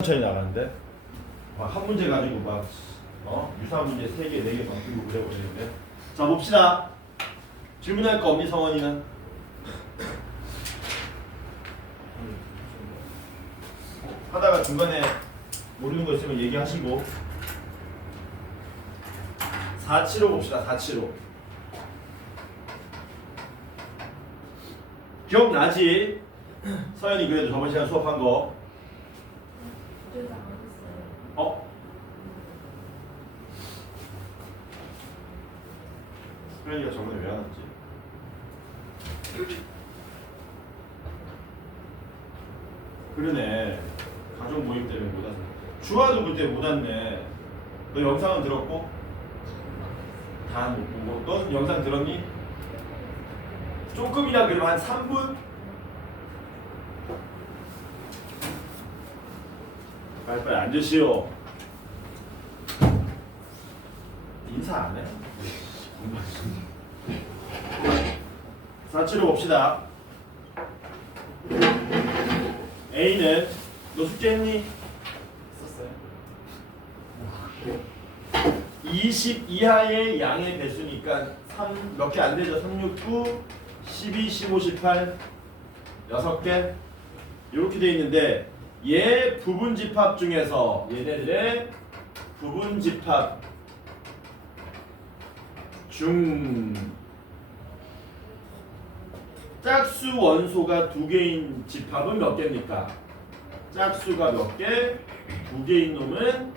천천히 나가는데 막 한 문제 가지고 막 유사 문제 3개, 4개 막 들고 그래 버리는데. 자 봅시다. 질문할 거 없니 성원이는? 하다가 중간에 모르는 거 있으면 얘기하시고. 475 봅시다. 475 기억나지? 서연이 그래도 저번 시간 수업한 거. 수연이가 저번에 왜 안 왔지? 그러네. 가족 모임 때문에 못 왔네. 주아도 그때 못 왔네. 너 영상은 들었고? 다 못 보고. 넌 영상 들었니? 조금이나 그래도 한 3분? 빨리빨리 앉으시오. 인사 안 해? 475 봅시다. A는 너 숙제 했니? 썼어요? 20 이하의 양의 배수니까 3 몇 개 안 되죠? 3, 6, 9, 12, 15, 18 6개 이렇게 돼 있는데 얘 부분 집합 중에서 얘네들의 부분 집합 중 짝수 원소가 2개인 집합은 몇 개입니까? 짝수가 몇 개? 2개인 놈은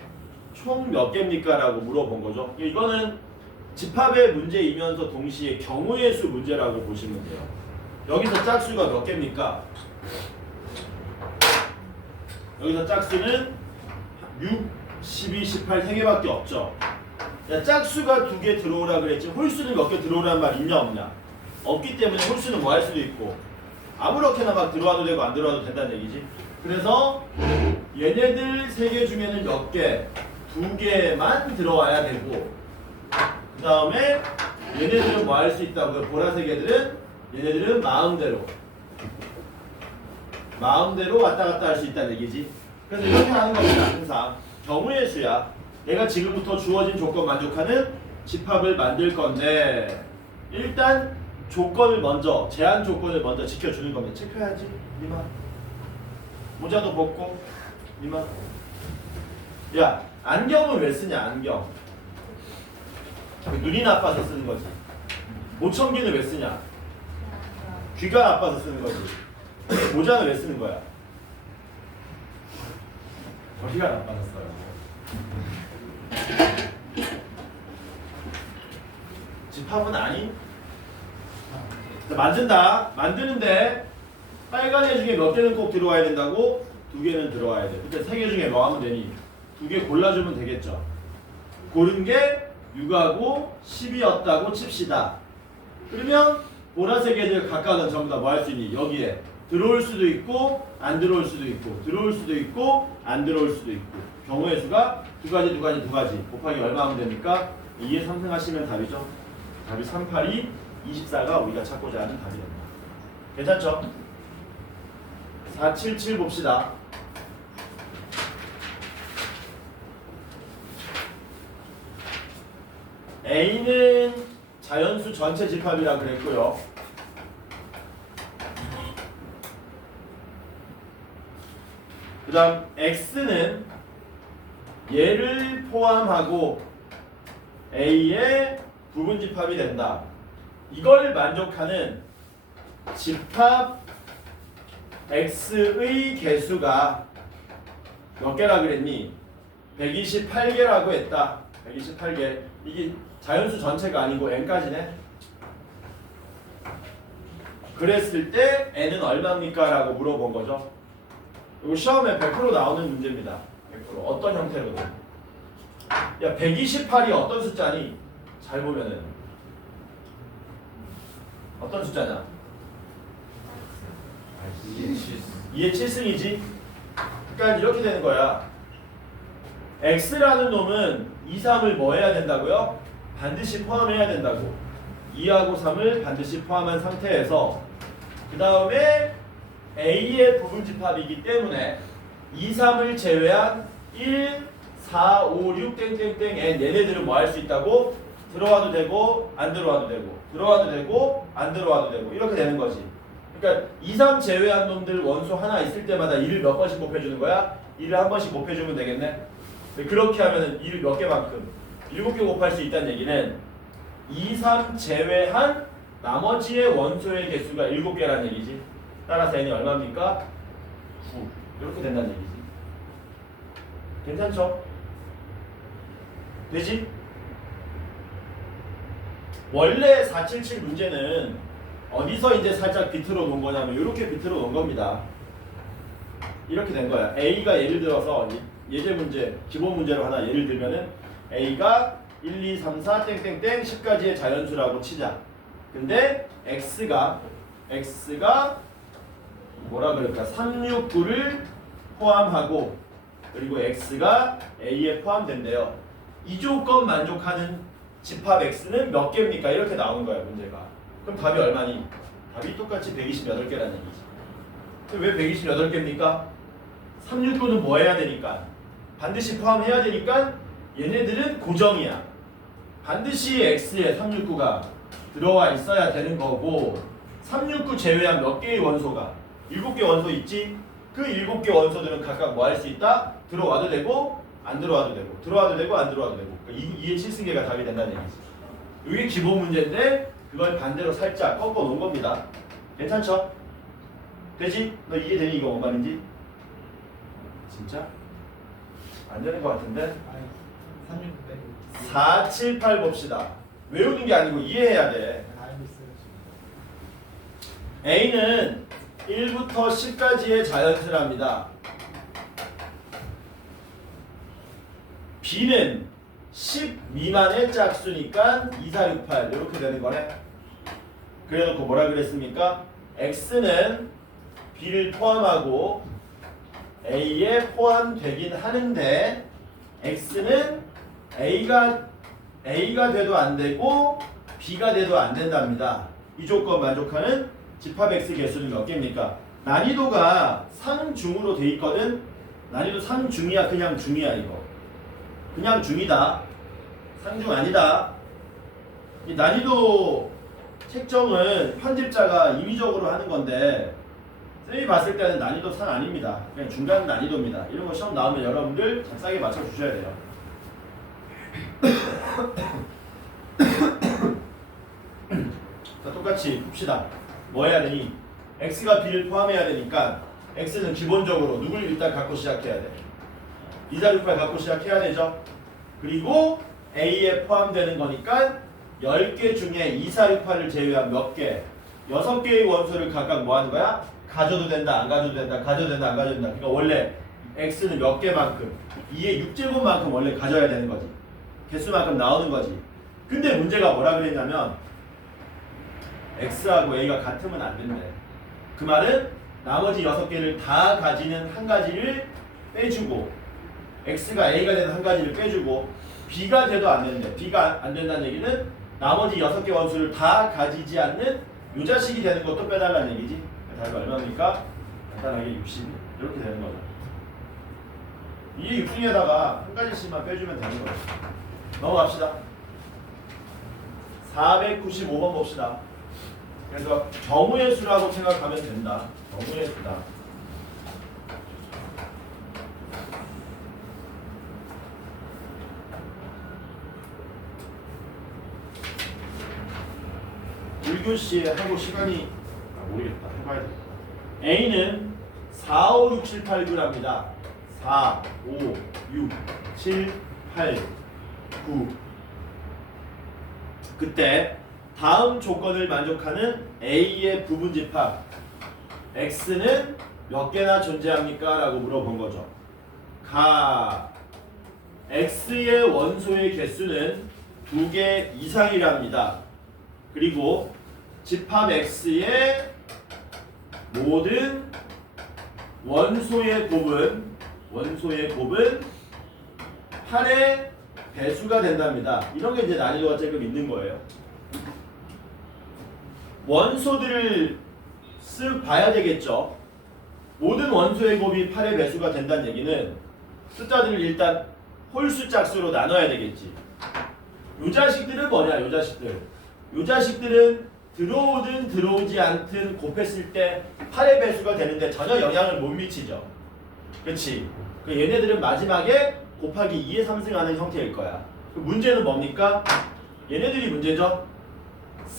총 몇 개입니까? 라고 물어본 거죠. 이거는 집합의 문제이면서 동시에 경우의 수 문제라고 보시면 돼요. 여기서 짝수가 몇 개입니까? 여기서 짝수는 6, 12, 18 3개밖에 없죠. 야, 짝수가 2개 들어오라 그랬지 홀수는 몇 개 들어오라는 말 있냐 없냐? 없기 때문에 홀수는 뭐 할 수도 있고 아무렇게나 막 들어와도 되고 안 들어와도 된다는 얘기지. 그래서 얘네들 3개 중에는 몇 개? 2개만 들어와야 되고 그 다음에 얘네들은 뭐 할 수 있다고요? 보라색 애들은 얘네들은 마음대로 왔다 갔다 할 수 있다는 얘기지. 그래서 이렇게 하는 겁니다. 항상 경우의 수야. 내가 지금부터 주어진 조건 만족하는 집합을 만들 건데 일단 조건을 먼저 제한 조건을 먼저 지켜주는 겁니다. 체크해야지 이만 모자도 벗고 이만. 야 안경은 왜 쓰냐? 안경 눈이 나빠서 쓰는 거지. 보청기는 왜 쓰냐? 귀가 나빠서 쓰는 거지. 모자는 왜 쓰는 거야? 머리가 나빠서 써요. 집합은 아닌? 만든다. 만드는데 빨간 애 중에 몇 개는 꼭 들어와야 된다고? 2개는 들어와야 돼. 근데 3개 중에 뭐 하면 되니? 2개 골라주면 되겠죠. 고른 게 6하고 10이었다고 칩시다. 그러면 보라색 애들 각각은 전부 다 뭐 할 수 있니? 여기에 들어올 수도 있고 안 들어올 수도 있고 들어올 수도 있고 안 들어올 수도 있고 경우의 수가 2가지 곱하기 얼마 하면 됩니까? 2에 3승 하시면 답이죠. 답이 38이 24가 우리가 찾고자 하는 답이 됩니다. 괜찮죠? 477 봅시다. A는 자연수 전체 집합이라 그랬고요. 그 다음 X는 얘를 포함하고 A의 부분 집합이 된다. 이걸 만족하는 집합 X의 개수가 몇 개라 그랬니? 128개라고 했다. 128개. 이게 자연수 전체가 아니고 n까지네. 그랬을 때 n은 얼마입니까? 라고 물어본 거죠. 이거 시험에 100% 나오는 문제입니다. 100%. 어떤 형태로든. 야, 128이 어떤 숫자니? 잘 보면은 어떤 숫자냐? 2의 7승이지? 그러니까 이렇게 되는 거야. X라는 놈은 2, 3을 뭐 해야 된다고요? 반드시 포함해야 된다고. 2하고 3을 반드시 포함한 상태에서 그 다음에 A의 부분 집합이기 때문에 2, 3을 제외한 1, 4, 5, 6 땡땡땡 n 얘네들은 뭐 할 수 있다고? 들어와도 되고 안 들어와도 되고 들어와도 되고 안 들어와도 되고 이렇게 되는 거지. 그러니까 2, 3 제외한 놈들 원소 하나 있을 때마다 1을 몇 번씩 곱해주는 거야? 1을 한 번씩 곱해주면 되겠네. 그렇게 하면은 1을 몇 개만큼? 7개 곱할 수 있다는 얘기는 2, 3 제외한 나머지의 원소의 개수가 7개라는 얘기지. 따라서 n이 얼마입니까? 9. 이렇게 된다는 얘기지. 괜찮죠? 되지? 원래 477 문제는 어디서 이제 살짝 비틀어 놓은 거냐면 이렇게 비틀어 놓은 겁니다. 이렇게 된 거야. A가 예를 들어서 예제 문제, 기본 문제로 하나 예를 들면은 A가 1, 2, 3, 4 땡땡땡 10가지의 자연수라고 치자. 근데 X가 뭐라 그럴까? 3, 6, 9를 포함하고 그리고 X가 A에 포함된대요. 이 조건 만족하는 집합 X는 몇 개입니까? 이렇게 나온 거야 문제가. 그럼 답이 얼마니? 답이 똑같이 128개라는 얘기지. 왜 128개입니까? 3, 6, 9는 뭐 해야 되니까? 반드시 포함해야 되니까 얘네들은 고정이야. 반드시 X에 3, 6, 9가 들어와 있어야 되는 거고 3, 6, 9 제외한 몇 개의 원소가? 7개 원소 있지? 그 7개 원소들은 각각 뭐 할 수 있다? 들어와도 되고 안 들어와도 되고 들어와도 되고 안 들어와도 되고 그러니까 2의 7승계가 답이 된다는 얘기지. 이게 기본 문제인데 그걸 반대로 살짝 꺾어 놓은 겁니다. 괜찮죠? 되지? 너 이해되니 이거 뭔 말인지? 진짜? 안 되는 것 같은데? 4, 7, 8 봅시다. 외우는 게 아니고 이해해야 돼. A는 1부터 10까지의 자연수랍니다. B는 10 미만의 짝수니까 2, 4, 6, 8 이렇게 되는 거네. 그래놓고 뭐라 그랬습니까? X는 B를 포함하고 A에 포함되긴 하는데 X는 A가 돼도 안 되고 B가 돼도 안 된답니다. 이 조건 만족하는 집합 X 개수는 몇 개입니까? 난이도가 상중으로 돼 있거든. 난이도 상중이야, 그냥 중이야 이거. 그냥 중이다. 상중 아니다. 이 난이도 책정은 편집자가 임의적으로 하는 건데 쌤이 봤을 때는 난이도 상 아닙니다. 그냥 중간 난이도입니다. 이런 거 시험 나오면 여러분들 잽싸게 맞춰주셔야 돼요. 자, 똑같이 봅시다. 뭐 해야 되니? X가 B를 포함해야 되니까 X는 기본적으로 누굴 일단 갖고 시작해야 돼? 2, 4, 6, 8 갖고 시작해야 되죠. 그리고 A에 포함되는 거니까 10개 중에 2, 4, 6, 8을 제외한 몇 개? 6개의 원소를 각각 뭐 하는 거야? 가져도 된다, 안 가져도 된다, 가져도 된다, 안 가져도 된다. 그러니까 원래 X는 몇 개만큼? 2의 6제곱만큼 원래 가져야 되는 거지. 개수만큼 나오는 거지. 근데 문제가 뭐라 그랬냐면 X하고 A가 같으면 안 된대. 그 말은 나머지 6개를 다 가지는 한 가지를 빼주고 X가 A가 되는 한 가지를 빼주고 B가 돼도 안 된대. B가 안 된다는 얘기는 나머지 6개 원수를 다 가지지 않는 요 자식이 되는 것도 빼달라는 얘기지. 답이 얼마입니까? 간단하게 60 이렇게 되는 거죠. 이 6중에다가 한 가지씩만 빼주면 되는 거죠. 넘어갑시다. 495번 봅시다. 그래서 정우의 수라고 생각하면 된다. 정우의 수다. 일교시에 하고 시간이 모르겠다. 해봐야 돼. A는 4, 5, 6, 7, 8, 9랍니다. 4, 5, 6, 7, 8, 9. 그때 다음 조건을 만족하는 A의 부분집합 X는 몇 개나 존재합니까? 라고 물어본 거죠. X의 원소의 개수는 2개 이상이랍니다. 그리고 집합 X의 모든 원소의 곱은 8의 배수가 된답니다. 이런 게 이제 난이도가 조금 있는 거예요. 원소들을 쓱 봐야 되겠죠. 모든 원소의 곱이 8의 배수가 된다는 얘기는 숫자들을 일단 홀수 짝수로 나눠야 되겠지. 요 자식들은 뭐냐? 요 자식들은 들어오든 들어오지 않든 곱했을 때 8의 배수가 되는데 전혀 영향을 못 미치죠. 그렇지? 얘네들은 마지막에 곱하기 2에 3승하는 형태일 거야. 문제는 뭡니까? 얘네들이 문제죠.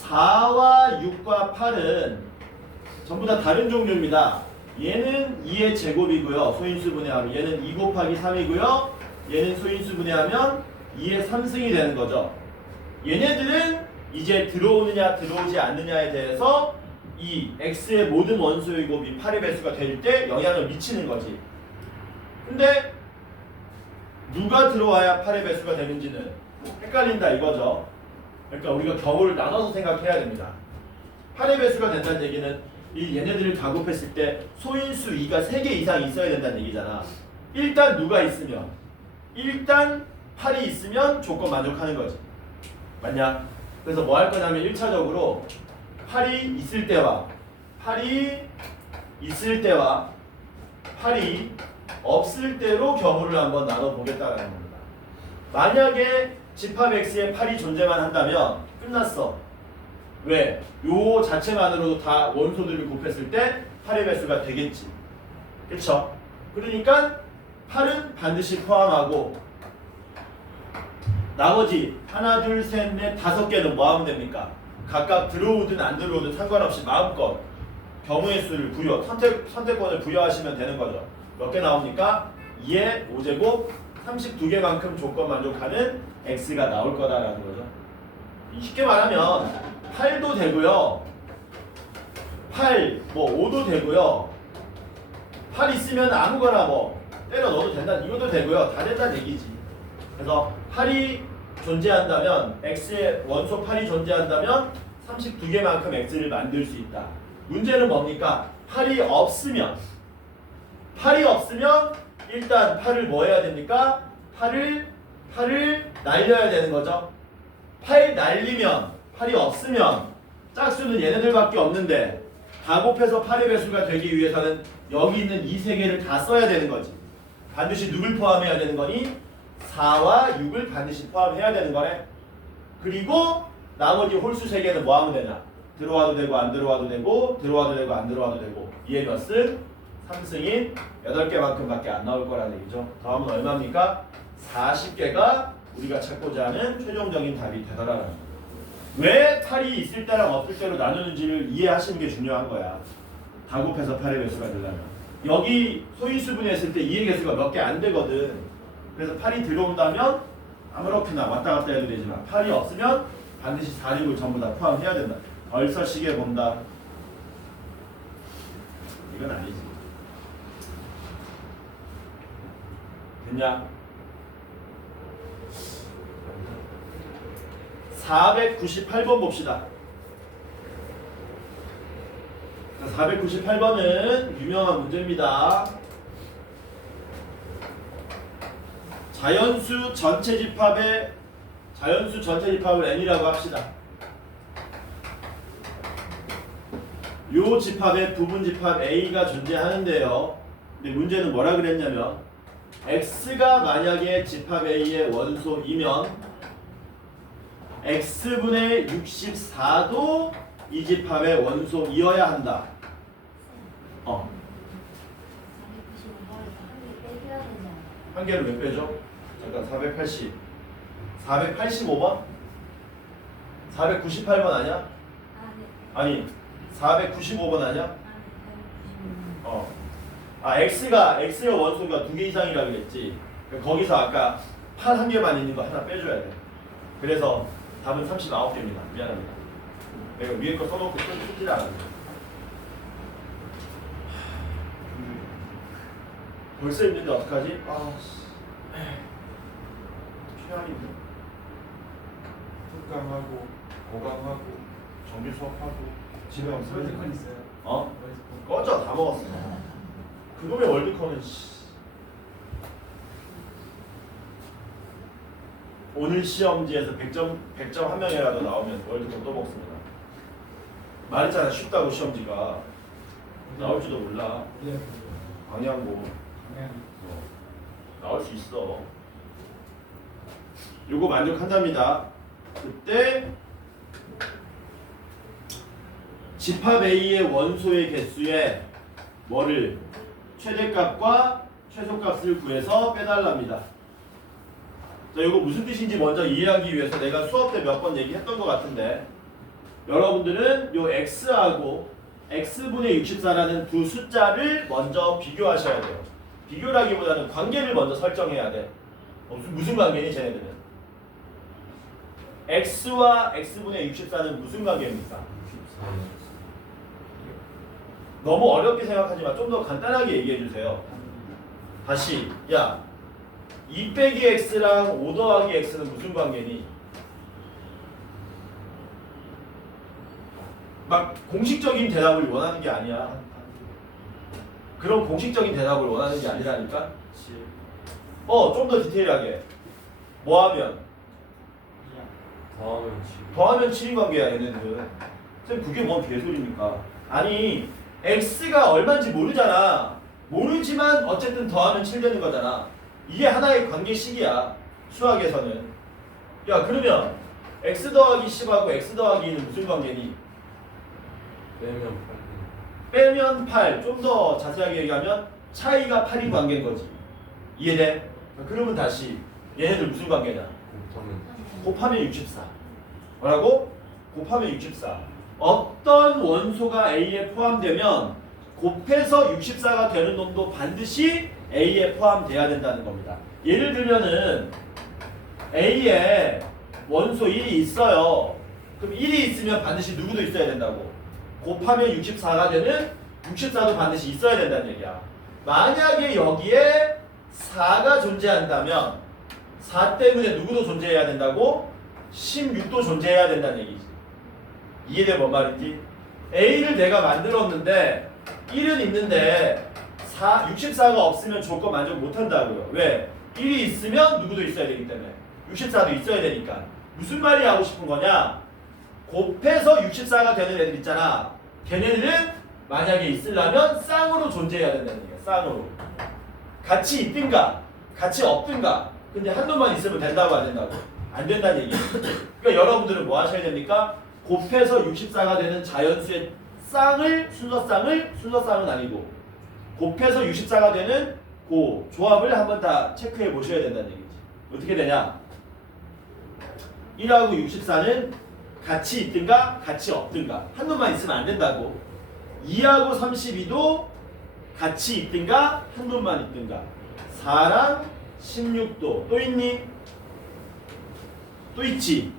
4와 6과 8은 전부 다 다른 종류입니다. 얘는 2의 제곱이고요. 소인수 분해하면 얘는 2 곱하기 3이고요. 얘는 소인수 분해하면 2의 3승이 되는 거죠. 얘네들은 이제 들어오느냐 들어오지 않느냐에 대해서 이 x의 모든 원소의 곱이 8의 배수가 될 때 영향을 미치는 거지. 근데 누가 들어와야 8의 배수가 되는지는 헷갈린다 이거죠. 그러니까 우리가 경우를 나눠서 생각해야 됩니다. 8의 배수가 된다는 얘기는 이 얘네들을 다 곱했을 때 소인수 2가 3개 이상 있어야 된다는 얘기잖아. 일단 누가 있으면 일단 8이 있으면 조건 만족하는 거지. 맞냐? 그래서 뭐 할 거냐면 1차적으로 8이 있을 때와 8이 없을 때로 경우를 한번 나눠보겠다는 겁니다. 만약에 집합 x에 8이 존재만 한다면 끝났어. 왜? 요 자체만으로도 다 원소들을 곱했을 때 8의 배수가 되겠지. 그쵸? 그러니까 8은 반드시 포함하고 나머지 하나, 둘, 셋, 넷, 5개는 뭐 하면 됩니까? 각각 들어오든 안 들어오든 상관없이 마음껏 경우의 수를 선택권을 부여하시면 되는 거죠. 몇 개 나옵니까? 2의 5제곱 32개만큼 조건 만족하는 x가 나올 거다라는 거죠. 쉽게 말하면 8도 되고요. 8, 뭐 5도 되고요. 8 있으면 아무거나 뭐 때려 넣어도 된다. 이것도 되고요. 다 된다는 얘기지. 그래서 8이 존재한다면 x의 원소 8이 존재한다면 32개만큼 x를 만들 수 있다. 문제는 뭡니까? 8이 없으면 일단 8을 뭐 해야 됩니까? 8을 날려야 되는 거죠. 8 날리면 8이 없으면 짝수는 얘네들밖에 없는데 다 곱해서 8의 배수가 되기 위해서는 여기 있는 이 세 개를 다 써야 되는 거지. 반드시 누굴 포함해야 되는 거니? 4와 6을 반드시 포함해야 되는 거네. 그리고 나머지 홀수 3개는 뭐 하면 되냐? 들어와도 되고 안 들어와도 되고 들어와도 되고 안 들어와도 되고 이의 몇 승? 3승인 8개만큼 밖에 안 나올 거라는 얘기죠. 다음은 얼마입니까? 40개가 우리가 찾고자 하는 최종적인 답이 되더라는 거예요. 왜 8이 있을 때랑 없을 때로 나누는지를 이해하시는 게 중요한 거야. 다 곱해서 8의 배수가 되려면. 여기 소인수분해 했을 때 2의 개수가 몇 개 안 되거든. 그래서 8이 들어온다면 아무렇게나 왔다 갔다 해도 되지만 8이 없으면 반드시 4, 6을 전부 다 포함해야 된다. 벌써 시계 본다. 이건 아니지. 됐냐? 498번 봅시다. 498번은 유명한 문제입니다. 자연수 전체 집합을 n이라고 합시다. 요 집합에 부분 집합 a가 존재하는데요. 근데 문제는 뭐라 그랬냐면 x가 만약에 집합 a의 원소이면 x분의 64도 이 집합의 원소이어야 한다. 495번에서 한 개를 왜 빼죠? 잠깐 480 485번? 498번 아니야? 아니 495번 아니야? x의 원소가 2개 이상이라 그랬지. 거기서 아까 8 한 개만 있는 거 하나 빼줘야 돼. 그래서 답은 39개입니다. 미안합니다. 내가 위에 거 써놓고 쓰질 않았네. 벌써 있는데 어떡하지? 최악인데. 특강하고 고강하고 정규 수업하고 집에 가서 월드콘 있어요. 월드콘. 꺼져. 다 먹었어. 그놈의 월드컵은 오늘 시험지에서 100점 한 명이라도 나오면 월드컵 또 먹습니다. 말했잖아. 쉽다고 시험지가 나올지도 몰라. 네. 방향고 방향. 나올 수 있어. 요거 만족한답니다. 그때 집합 A의 원소의 개수에 뭐를 최대값과 최소값을 구해서 빼달랍니다. 자, 이거 무슨 뜻인지 먼저 이해하기 위해서 내가 수업 때 몇 번 얘기했던 것 같은데 여러분들은 요 x하고 x분의 64라는 두 숫자를 먼저 비교하셔야 돼요. 비교라기보다는 관계를 먼저 설정해야 돼. 무슨 관계니 쟤네들은? x와 x분의 64는 무슨 관계입니까? 너무 어렵게 생각하지 마. 좀 더 간단하게 얘기해 주세요. 다시 야 2 빼기 x랑 5 더하기 x는 무슨 관계니? 막 공식적인 대답을 원하는 게 아니야. 그런 공식적인 대답을 원하는 게 아니라니까. 좀 더 디테일하게 뭐 하면? 더하면 7인 관계야 얘네들은. 쌤 그게 뭔 개소리입니까? 아니 x가 얼마인지 모르잖아. 모르지만 어쨌든 더하면 7 되는 거잖아. 이게 하나의 관계식이야. 수학에서는. 야 그러면 x 더하기 10하고 x 더하기 2는 무슨 관계니? 빼면 8. 좀 더 자세하게 얘기하면 차이가 8인 관계인 거지. 이해돼? 그러면 다시 얘네들 무슨 관계냐? 곱하면 64. 뭐라고? 곱하면 64. 어떤 원소가 A에 포함되면 곱해서 64가 되는 놈도 반드시 A에 포함돼야 된다는 겁니다. 예를 들면은 A에 원소 1이 있어요. 그럼 1이 있으면 반드시 누구도 있어야 된다고. 곱하면 64가 되는 64도 반드시 있어야 된다는 얘기야. 만약에 여기에 4가 존재한다면 4 때문에 누구도 존재해야 된다고? 16도 존재해야 된다는 얘기지. 이해돼 뭔 말인지? A를 내가 만들었는데 1은 있는데 64가 없으면 조건 만족 못한다고요. 왜? 1이 있으면 누구도 있어야 되기 때문에 64도 있어야 되니까. 무슨 말이 하고 싶은 거냐? 곱해서 64가 되는 애들 있잖아. 걔네들은 만약에 있으려면 쌍으로 존재해야 된다는 얘기야. 쌍으로. 같이 있든가 같이 없든가. 근데 한 놈만 있으면 된다고 안 된다고? 안 된다는 얘기야. 그러니까 여러분들은 뭐 하셔야 됩니까? 곱해서 64가 되는 자연수의 쌍을 순서쌍은 아니고 곱해서 64가 되는 그 조합을 한번 다 체크해 보셔야 된다는 얘기지. 어떻게 되냐? 1하고 64는 같이 있든가 같이 없든가 한 놈만 있으면 안 된다고. 2하고 32도 같이 있든가 한 놈만 있든가. 4랑 16도 또 있니? 또 있지.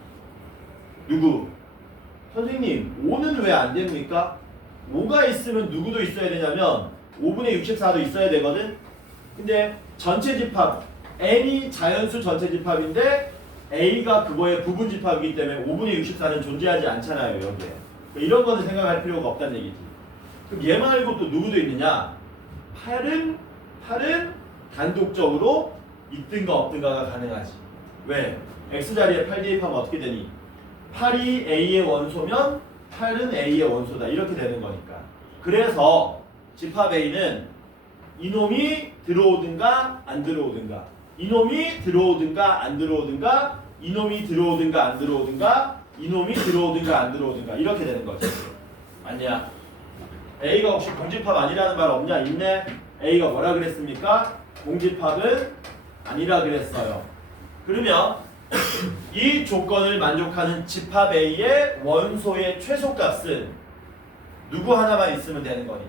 누구? 선생님 5는 왜 안 됩니까? 5가 있으면 누구도 있어야 되냐면 5분의 64도 있어야 되거든. 근데 전체 집합 n이 자연수 전체 집합인데 a가 그거의 부분 집합이기 때문에 5분의 64는 존재하지 않잖아요 여기에. 이런 거는 생각할 필요가 없다는 얘기지. 그럼 얘 말고 또 누구도 있느냐? 8은 단독적으로 있든가 없든가가 가능하지. 왜? x자리에 8 대입하면 어떻게 되니? 8이 a의 원소면 8은 a의 원소다. 이렇게 되는 거니까. 그래서 집합 a는 이놈이 들어오든가 안 들어오든가, 이놈이 들어오든가 안 들어오든가, 이놈이 들어오든가 안 들어오든가, 이놈이 들어오든가 안 들어오든가 이렇게 되는 거지. 맞냐? a가 혹시 공집합 아니라는 말 없냐? 있네. a가 뭐라 그랬습니까? 공집합은 아니라 그랬어요. 그러면 이 조건을 만족하는 집합 A의 원소의 최소값은 누구 하나만 있으면 되는 거니?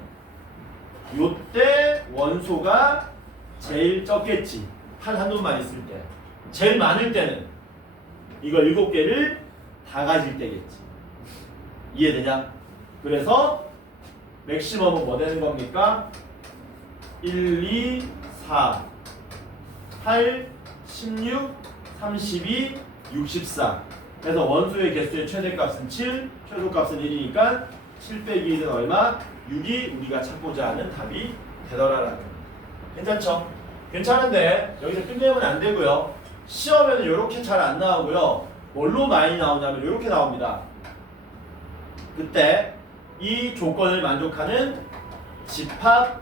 요때 원소가 제일 적겠지. 한 놈만 있을 때. 제일 많을 때는 이거 7개를 다 가질 때겠지. 이해되냐? 그래서 맥시멈은 뭐 되는 겁니까? 1, 2, 4, 8, 16, 32, 64. 그래서 원소의 개수의 최대값은 7, 최소값은 1이니까 7 빼기 1은 얼마? 6이 우리가 찾고자 하는 답이 되더라라는 겁니다. 괜찮죠? 괜찮은데 여기서 끝내면 안 되고요. 시험에는 이렇게 잘 안 나오고요. 뭘로 많이 나오냐면 이렇게 나옵니다. 그때 이 조건을 만족하는 집합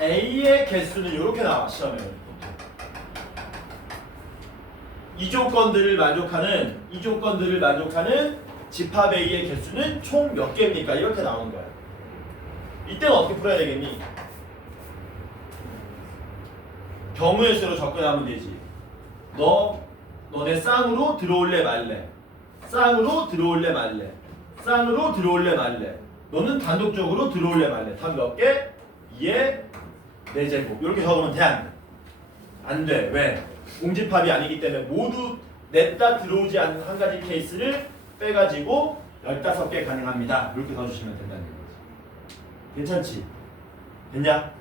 A의 개수는 이렇게 나와 시험에. 이 조건들을 만족하는 집합 A의 개수는 총 몇 개입니까? 이렇게 나오는 거야. 이때는 어떻게 풀어야 되겠니? 경우의 수로 접근하면 되지. 너네 쌍으로 들어올래 말래? 쌍으로 들어올래 말래? 쌍으로 들어올래 말래? 너는 단독적으로 들어올래 말래? 답 몇 개? 2의 4제곱. 이렇게 적으면 돼, 안 돼? 안 돼. 왜? 공집합이 아니기 때문에 모두 냈다 들어오지 않는 한 가지 케이스를 빼가지고 15개 가능합니다. 이렇게 넣어주시면 된다는 거지. 괜찮지? 됐냐?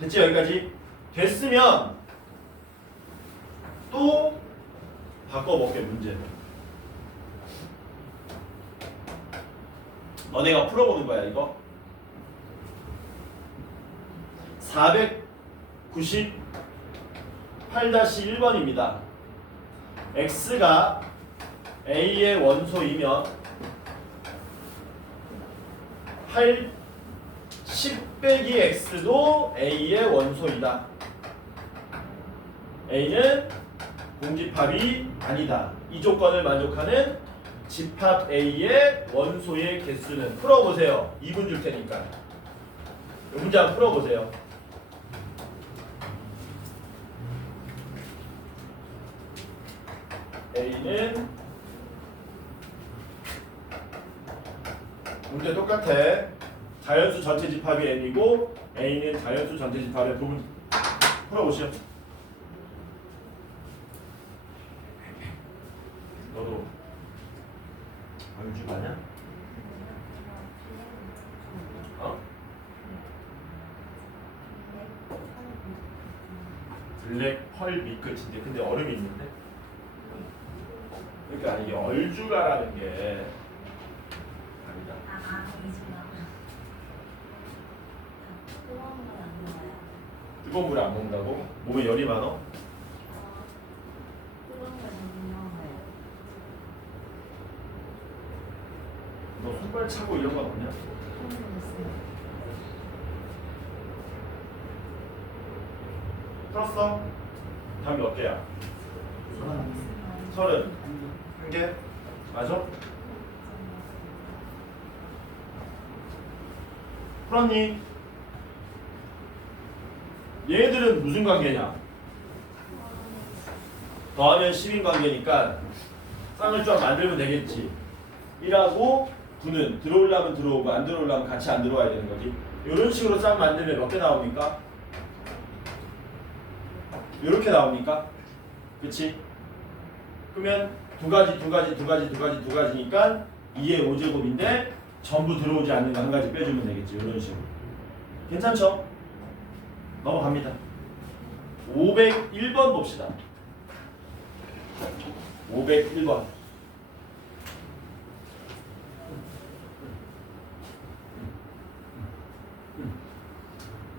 됐지? 여기까지? 됐으면 또 바꿔볼게, 문제를. 너네가 풀어보는 거야, 이거. 498-1번입니다. x가 a의 원소이면 10 빼기 x도 a의 원소이다. a는 공집합이 아니다. 이 조건을 만족하는 집합 a의 원소의 개수는 풀어보세요. 2분 줄 테니까. 이 문제 한번 풀어보세요. A는 문제 똑같아. 자연수 전체 집합이 n이고 A는 자연수 전체 집합의 부분. 풀어보시오. 너도 얼주 가냐? 어? 블랙 펄 밑끝인데 근데 얼음이 있는데? 그러니까 이게 얼주가라는 게 아니다. 뜨거운 물에 안 먹는다고? 몸에 열이 많어? 너 손발 차고 이런 거 없냐? 풀었어? 답이 몇 개야? 30. 한 개? 맞아? 풀었니? 얘들은 무슨 관계냐? 더하면 10인 관계니까 쌍을 쫙 만들면 되겠지. 1하고 9는 들어오려면 들어오고 안 들어오려면 같이 안 들어와야 되는 거지. 이런 식으로 쌍 만들면 몇 개 나옵니까? 이렇게 나옵니까? 그치? 그러면 두 가지니까 2의 5제곱인데 전부 들어오지 않는 거 한 가지 빼주면 되겠지. 이런 식으로. 괜찮죠? 넘어갑니다. 501번 봅시다. 501번.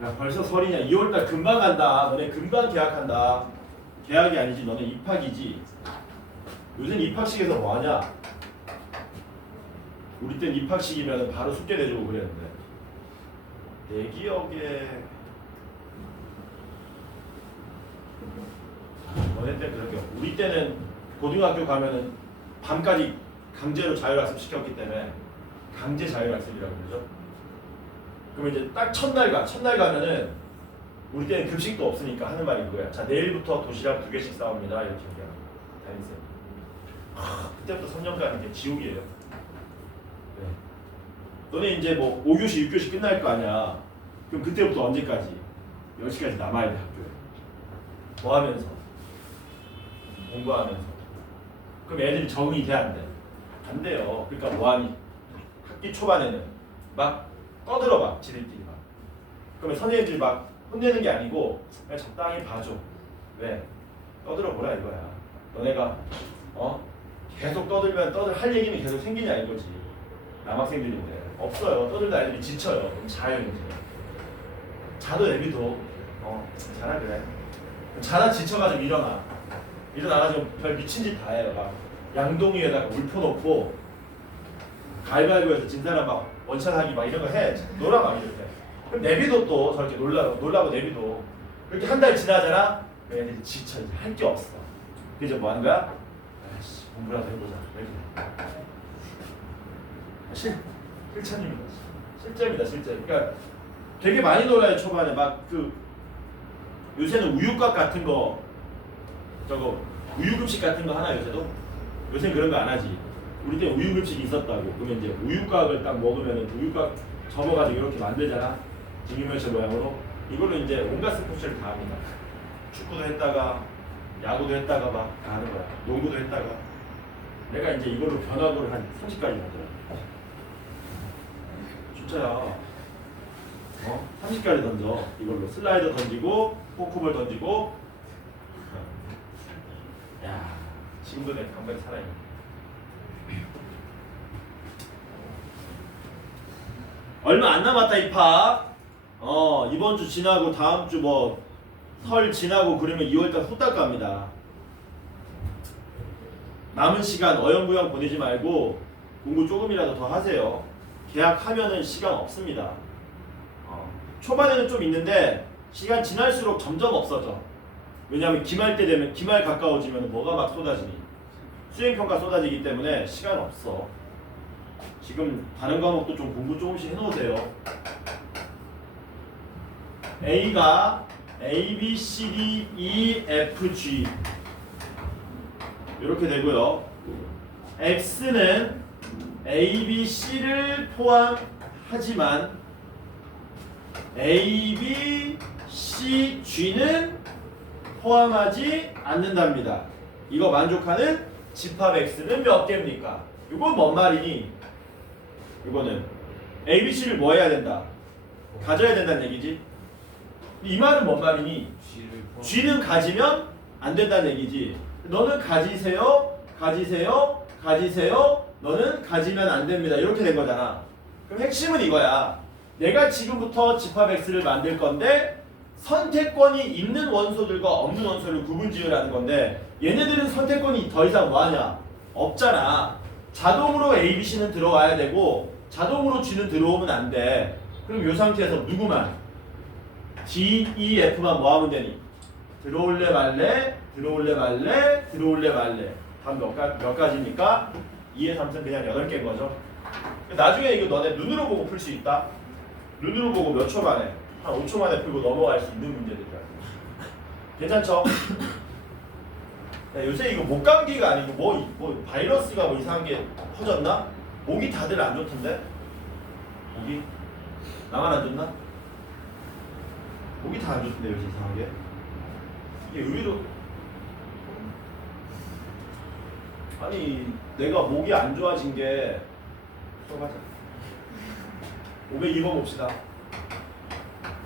야, 벌써 설이냐? 2월달 금방 간다. 너네 금방 계약한다. 계약이 아니지. 너네 입학이지. 요즘 입학식에서 뭐하냐? 우리 땐 입학식이면 바로 숙제 내주고 그랬는데 내 기억에 너네 때 그런 게 우리 때는 고등학교 가면은 밤까지 강제로 자율학습 시켰기 때문에 강제 자율학습이라고 그러죠. 그러면 이제 딱 첫날 가면은 우리 때는 급식도 없으니까 하는 말이 그거야. 자, 내일부터 도시락 2개씩 싸웁니다. 이렇게 얘기하고 담임쌤. 그때부터 3년간 이게 지옥이에요. 네. 너네 이제 뭐 5교시, 6교시 끝날 거 아니야. 그럼 그때부터 언제까지? 10시까지 남아야 돼, 학교에. 뭐 하면서? 공부하면서. 그럼 애들이 적응이 돼, 안 돼? 안 돼요. 그러니까 뭐 하니? 학기 초반에는 막 떠들어봐, 지들끼리 막. 그러면 선생님들이 막 혼내는 게 아니고 그냥 적당히 봐줘. 왜? 떠들어보라 이거야. 너네가 계속 떠들면 할 얘기는 계속 생기냐 이거지. 남학생들인데 없어요. 떠들다 애들이 지쳐요. 그럼 자요 이제. 자도 애비도 자라 그래. 자다 지쳐가지고 일어나가지고 별 미친 짓 다 해요. 막 양동이에다가 물포 놓고 가위바위보해서 진 사람 막 원샷하기 막 이런 거 해. 놀아 막 이렇게. 그럼 내비도 또 저렇게 놀라고 내비도 그렇게 한 달 지나잖아. 그럼 얘는 이제 지쳐 이제 할 게 없어. 그래서 뭐 하는 거야? 아이씨 공부라도 해보자. 이렇게. 실천입니다. 실제입니다. 실제. 그러니까 되게 많이 놀아요 초반에 막 그 요새는 우유곽 같은 거 저거 우유급식 같은 거 하나 요새도 요새는 그런 거 안 하지. 우리 때 우유급식이 있었다고. 그러면 이제 우유곽을 딱 먹으면은 우유곽 접어가지고 이렇게 만들잖아. 징유멸치 모양으로. 이걸로 이제 온갖 스포츠를 다 합니다. 축구도 했다가 야구도 했다가 막 다 하는 거야. 농구도 했다가. 내가 이제 이걸로 변화구를 한 30가지 만들어. 진짜야. 30가지 던져. 이걸로 슬라이더 던지고 포크볼 던지고. 야, 지금도 내 감각이 살아있네. 얼마 안 남았다 입학. 이번 주 지나고 다음 주 뭐 설 지나고 그러면 2월달 후딱 갑니다. 남은 시간 어영부영 보내지 말고 공부 조금이라도 더 하세요. 계약하면은 시간 없습니다. 초반에는 좀 있는데 시간 지날수록 점점 없어져. 왜냐하면 기말 때 되면 기말 가까워지면 뭐가 막 쏟아지니 수행평가 쏟아지기 때문에 시간 없어. 지금 다른 과목도 좀 공부 조금씩 해놓으세요. A가 A, B, C, D, E, F, G 이렇게 되고요. X는 A, B, C를 포함하지만 A, B, C, G는 포함하지 않는답니다. 이거 만족하는 집합 X는 몇 개입니까? 이건 뭔 말이니? 이거는 A, B, C를 뭐 해야 된다? 가져야 된다는 얘기지? 이 말은 뭔 말이니? G는 가지면 안 된다는 얘기지. 너는 가지세요, 가지세요, 가지세요. 너는 가지면 안 됩니다. 이렇게 된 거잖아. 그럼 핵심은 이거야. 내가 지금부터 집합 X를 만들 건데 선택권이 있는 원소들과 없는 원소를 구분 지으라는 건데 얘네들은 선택권이 더 이상 뭐하냐? 없잖아. 자동으로 A, B, C는 들어와야 되고 자동으로 G는 들어오면 안 돼. 그럼 이 상태에서 누구만? D, E, F만 뭐 하면 되니? 들어올래 말래? 들어올래 말래? 들어올래 말래? 답 몇 가지입니까? 2의 3은 그냥 8개인 거죠. 나중에 이거 너네 눈으로 보고 풀 수 있다? 눈으로 보고 몇 초 만에? 한 5초 만에 풀고 넘어갈 수 있는 문제들이야. 괜찮죠? 야, 요새 이거 목감기가 아니고 뭐 바이러스가 뭐 이상한 게 퍼졌나? 목이 다들 안 좋던데? 목이? 나만 안 좋나? 목이 다 안 좋던데 요새 이상하게. 이게 의외로 아니 내가 목이 안 좋아진 게 들어가자. 502번 봅시다.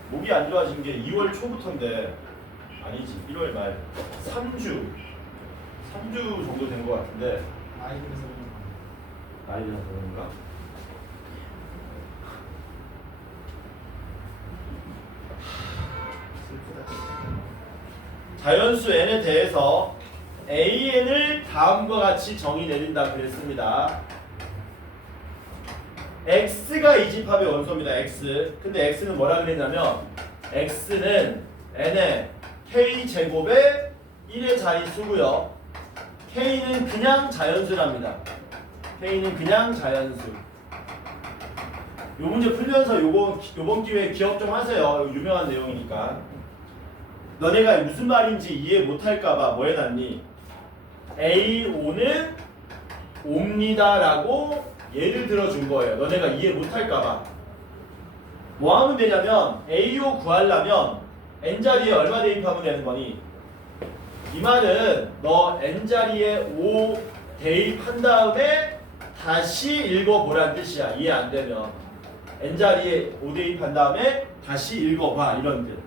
목이 안 좋아진 게 2월 초부터인데 아니지 1월 말 3주 정도 된 것 같은데 나이 들어서 나이 들어서 그런가? 자연수 n에 대해서 an을 다음과 같이 정의 내린다 그랬습니다. x가 이 집합의 원소입니다. x. 근데 x는 뭐라 그랬냐면 x는 n의 k제곱의 1의 자릿수고요. k는 그냥 자연수랍니다. k는 그냥 자연수. 요 문제 풀면서 요번 기회에 기억 좀 하세요. 유명한 내용이니까. 너네가 무슨 말인지 이해 못할까봐 뭐 해놨니? A5는 옵니다라고 예를 들어준 거예요. 너네가 이해 못할까봐. 뭐 하면 되냐면 A5 구하려면 N자리에 얼마 대입하면 되는 거니? 이 말은 너 N자리에 5 대입한 다음에 다시 읽어보란 뜻이야. 이해 안 되면 N자리에 5 대입한 다음에 다시 읽어봐 이런 뜻.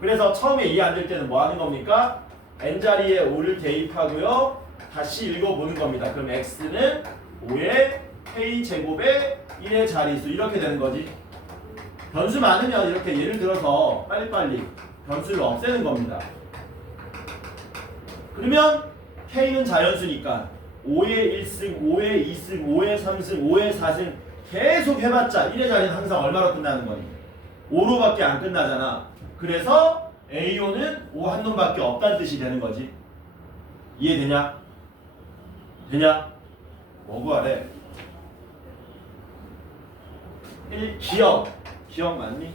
그래서 처음에 이해 안 될 때는 뭐 하는 겁니까? N자리에 5를 대입하고요. 다시 읽어보는 겁니다. 그럼 X는 5의 K제곱의 1의 자릿수 이렇게 되는 거지. 변수 많으면 이렇게 예를 들어서 빨리빨리 변수를 없애는 겁니다. 그러면 K는 자연수니까 5의 1승, 5의 2승, 5의 3승, 5의 4승 계속 해봤자 1의 자리는 항상 얼마로 끝나는 거니? 5로밖에 안 끝나잖아. 그래서 A호는 5 한 놈밖에 없다는 뜻이 되는 거지. 이해되냐? 되냐? 뭐고 하래? 기억 맞니?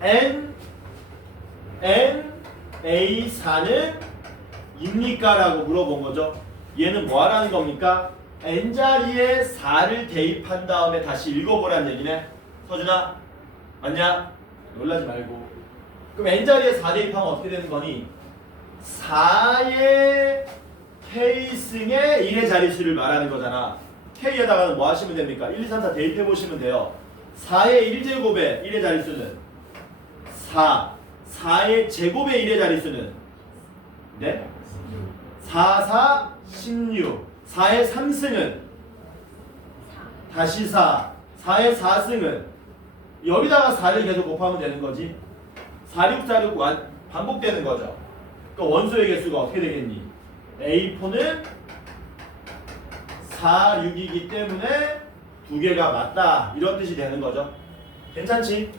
N A4는 입니까? 라고 물어본 거죠. 얘는 뭐 하라는 겁니까? N자리에 4를 대입한 다음에 다시 읽어보라는 얘기네. 서준아 맞냐? 놀라지 말고. 그럼 N자리에 4 대입하면 어떻게 되는 거니? 4의 K승의 1의 자릿수를 말하는 거잖아. K에다가는 뭐 하시면 됩니까? 1, 2, 3, 4 대입해 보시면 돼요. 4의 1제곱의 1의 자릿수는 4. 4의 제곱의 1의 자릿수는 네? 4, 4, 16. 4의 3승은 다시 4. 4의 4승은 여기다가 4를 계속 곱하면 되는 거지. 4, 6, 4, 6 반복되는 거죠. 그러니까 원소의 개수가 어떻게 되겠니? A4는 4, 6이기 때문에 두 개가 맞다. 이런 뜻이 되는 거죠. 괜찮지?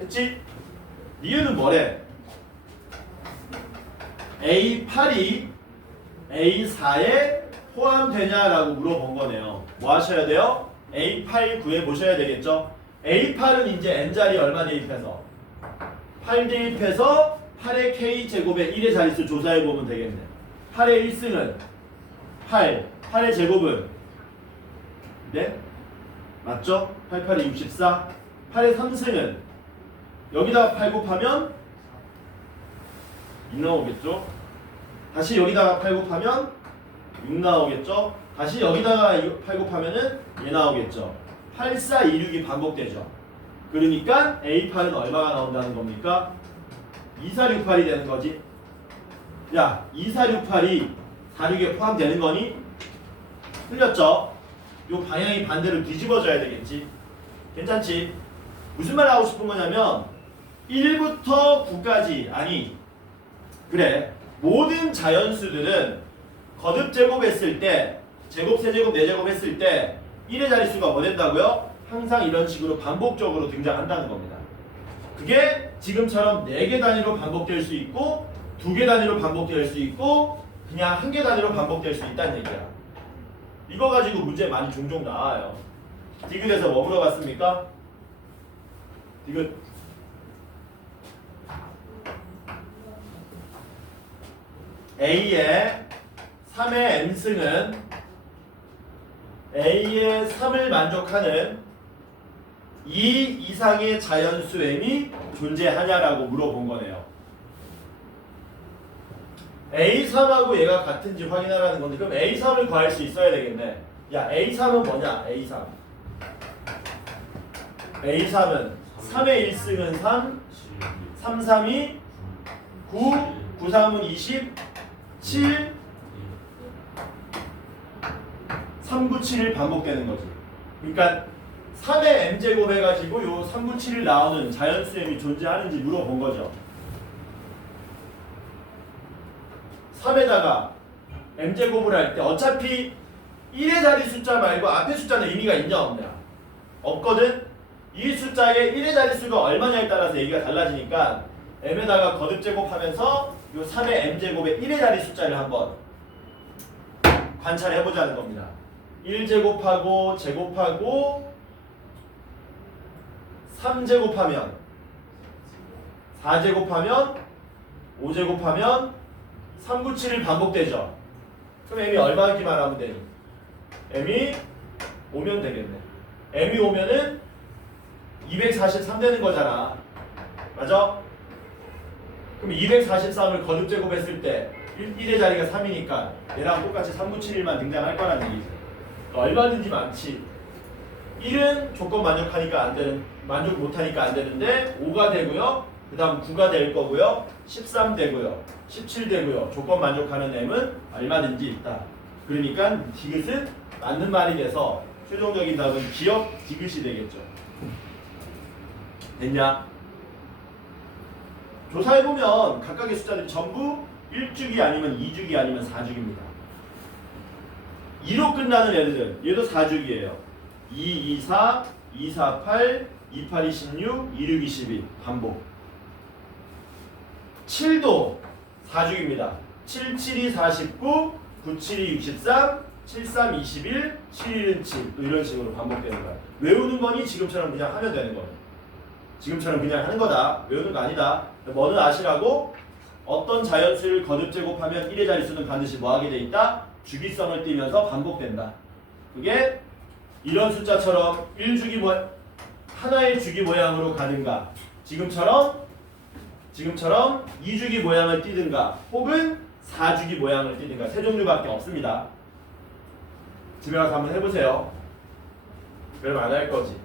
했지? 니은은 뭐래? A8이 A4에 포함되냐라고 물어본 거네요. 뭐 하셔야 돼요? A8 구해 보셔야 되겠죠? A8은 이제 N자리 얼마 대입해서? 8 대입해서 8의 K제곱의 1의 자릿수 조사해 보면 되겠네. 8의 1승은 8의 제곱은 네? 맞죠? 8, 8이 64. 8의 3승은 여기다가 8 곱하면 2 나오겠죠? 다시 여기다가 8 곱하면 6 나오겠죠? 다시 여기다가 8 곱하면은 얘 나오겠죠? 8, 4, 2, 6이 반복되죠? 그러니까 A8은 얼마가 나온다는 겁니까? 2, 4, 6, 8이 되는 거지. 야, 2, 4, 6, 8이 4, 6에 포함되는 거니? 틀렸죠? 요 방향이 반대로 뒤집어져야 되겠지. 괜찮지? 무슨 말 하고 싶은 거냐면 1부터 9까지 아니 그래 모든 자연수들은 거듭 제곱했을 때 제곱, 세제곱, 네제곱 했을 때 1의 자릿수가 뭐 된다고요? 항상 이런 식으로 반복적으로 등장한다는 겁니다. 그게 지금처럼 4개 단위로 반복될 수 있고 2개 단위로 반복될 수 있고 그냥 1개 단위로 반복될 수 있다는 얘기야. 이거 가지고 문제 많이 종종 나와요. 디귿에서 뭐 물어봤습니까? 디귿 A의 3의 n승은 A의 3을 만족하는 2 이상의 자연수 m이 존재하냐라고 물어본 거네요. A3하고 얘가 같은지 확인하라는 건데 그럼 A3을 구할 수 있어야 되겠네. 야 A3은 뭐냐? A3 A3은 3의 1승은 3 3, 3이 9 9, 3은 20 7 3, 9, 7일 반복되는 거지. 그러니까 3의 m제곱 해가지고 요 3, 9, 7일 나오는 자연수 m이 존재하는지 물어본 거죠. 3에다가 m제곱을 할 때 어차피 1의 자리 숫자 말고 앞에 숫자는 의미가 있냐 없냐? 없거든? 이 숫자의 1의 자릿수가 얼마냐에 따라서 얘기가 달라지니까 m에다가 거듭 제곱하면서 요 3의 m제곱의 1의 자리 숫자를 한번 관찰해보자는 겁니다. 1제곱하고 제곱하고 3제곱하면 4제곱하면 5제곱하면 3, 9, 7일 반복되죠. 그럼 m이 얼마인지만 하면 되니? m이 오면 되겠네. m이 오면은 243 되는 거잖아. 맞아? 그럼 243을 거듭 제곱했을 때 1의 자리가 3이니까 얘랑 똑같이 3, 9, 7일만 등장할 거란 얘기지. 얼마든지 많지. 1은 조건 만족하니까 안 되는, 만족 못하니까 안 되는데 5가 되고요. 그 다음 9가 될 거고요. 13 되고요. 17 되고요. 조건 만족하는 m은 얼마든지 있다. 그러니까 디귿은 맞는 말이 돼서 최종적인 답은 기억 디귿이 되겠죠. 됐냐? 조사해보면 각각의 숫자들이 전부 1주기 아니면 2주기 아니면 4주기입니다. 2로 끝나는 애들, 얘도 4주기예요. 2, 2, 4, 2, 4, 8, 28, 26, 26, 22 반복. 7도 4주기입니다. 7, 7이 49, 9, 7이 63, 7, 3, 21, 7, 1은 7. 또 이런 식으로 반복되는 거야. 외우는 거니 지금처럼 그냥 하면 되는 거야. 지금처럼 그냥 하는 거다. 외우는 거 아니다. 뭐는 아시라고? 어떤 자연수를 거듭 제곱하면 1의 자릿수는 반드시 뭐하게 돼 있다? 주기성을 띠면서 반복된다. 그게 이런 숫자처럼 1주기 하나의 주기 모양으로 가든가 지금처럼 2주기 모양을 띠든가 혹은 4주기 모양을 띠든가 세 종류밖에 없습니다. 집에 가서 한번 해보세요. 그럼 안 할 거지.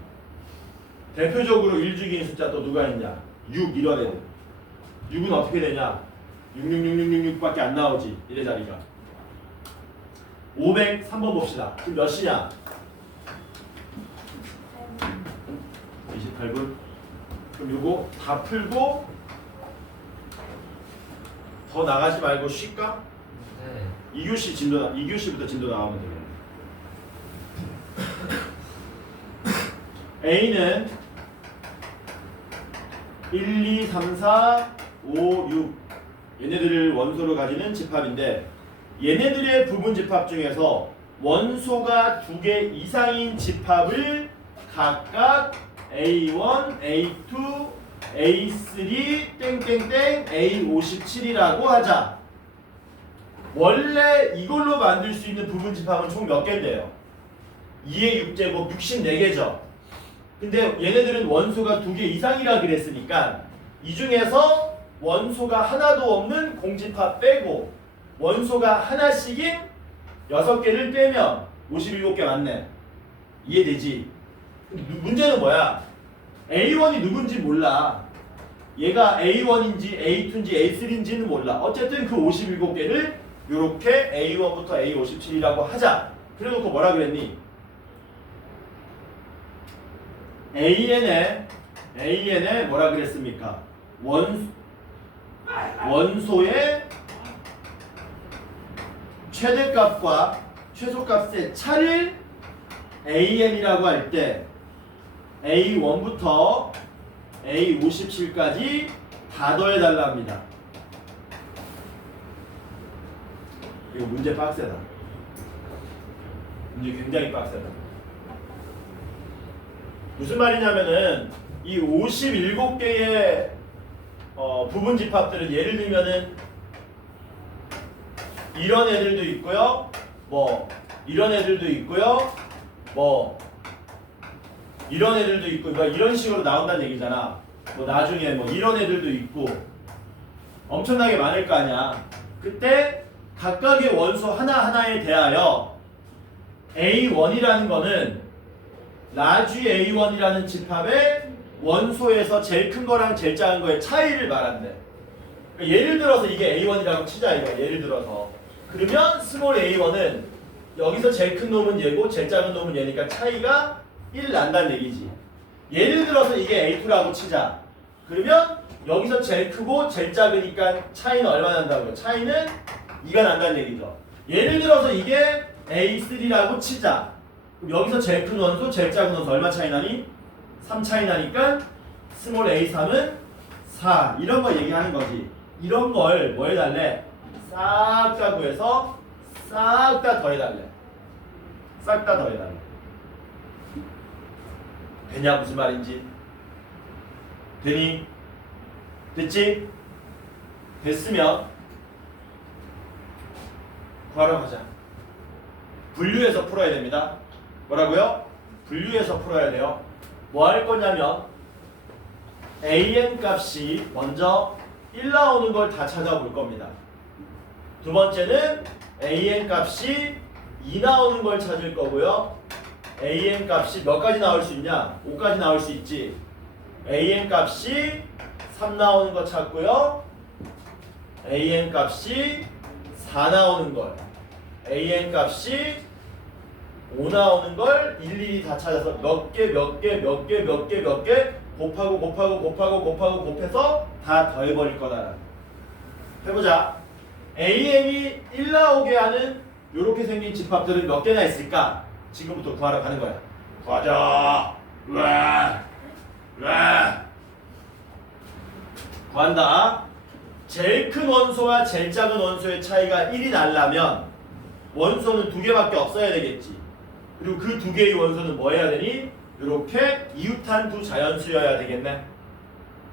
대표적으로 1주기인 숫자 또 누가 있냐? 6 이런 애들. 6은 어떻게 되냐? 66666밖에 안 나오지. 1의 자리가. 503번 봅시다. 지금 몇 시냐? 28분. 그럼 요거 다 풀고 더 나가지 말고 쉴까? 네. 2교시부터 진도 나오면 되겠네. A는 1, 2, 3, 4, 5, 6 얘네들을 원소로 가지는 집합인데 얘네들의 부분 집합 중에서 원소가 2개 이상인 집합을 각각 A1, A2, A3, 땡땡땡, A57이라고 하자. 원래 이걸로 만들 수 있는 부분 집합은 총 몇 개인데요? 2의 6제곱 64개죠. 근데 얘네들은 원소가 2개 이상이라 그랬으니까 이 중에서 원소가 하나도 없는 공집합 빼고 원소가 하나씩인 6개를 빼면 57개 맞네. 이해되지? 문제는 뭐야? A1이 누군지 몰라. 얘가 A1인지 A2인지 A3인지는 몰라. 어쨌든 그 57개를 이렇게 A1부터 A57이라고 하자. 그래놓고 뭐라 그랬니? AN에 뭐라 그랬습니까? 원소의 최대값과 최소값의 차를 AN이라고 할 때 A1부터 A57까지 다 더해달라 합니다. 이거 문제 빡세다. 문제 굉장히 빡세다. 무슨 말이냐면은 이 57개의 부분 집합들은 예를 들면은 이런 애들도 있고요. 뭐 이런 애들도 있고요. 뭐 이런 애들도 있고 그러니까 이런 식으로 나온다는 얘기잖아. 뭐 나중에 뭐 이런 애들도 있고 엄청나게 많을 거 아니야. 그때 각각의 원소 하나하나에 대하여 A1이라는 거는 라지 A1이라는 집합의 원소에서 제일 큰 거랑 제일 작은 거의 차이를 말한대. 그러니까 예를 들어서 이게 A1이라고 치자 이거. 예를 들어서 그러면 스몰 A1은 여기서 제일 큰 놈은 얘고 제일 작은 놈은 얘니까 차이가 1 난다는 얘기지. 예를 들어서 이게 A2라고 치자. 그러면 여기서 제일 크고 제일 작으니까 차이는 얼마 난다고요? 차이는 2가 난다는 얘기죠. 예를 들어서 이게 A3라고 치자. 그럼 여기서 제일 큰 원소, 제일 작은 원소 얼마 차이 나니? 3 차이 나니까 스몰 A3은 4. 이런 거 얘기하는 거지. 이런 걸 뭐 해달래? 싹 다 구해서 싹 다 더해달래. 싹 다 더해달래. 되냐 무슨 말인지? 되니? 됐지? 됐으면 구하러 가자. 분류해서 풀어야 됩니다. 뭐라고요? 분류해서 풀어야 돼요. 뭐 할 거냐면 AN 값이 먼저 1 나오는 걸 다 찾아볼 겁니다. 두 번째는 AN 값이 2 나오는 걸 찾을 거고요. AN 값이 몇 가지 나올 수 있냐? 5까지 나올 수 있지. AN 값이 3 나오는 거 찾고요. AN 값이 4 나오는 걸. AN 값이 5 나오는 걸 일일이 다 찾아서 몇 개 곱해서 다 더해버릴 거다. 해보자. AN이 1 나오게 하는 이렇게 생긴 집합들은 몇 개나 있을까? 지금부터 구하러 가는 거야. 가자. 우와. 구한다. 제일 큰 원소와 제일 작은 원소의 차이가 1이 나려면 원소는 두 개밖에 없어야 되겠지. 그리고 그 두 개의 원소는 뭐 해야 되니? 이렇게 이웃한 두 자연수여야 되겠네.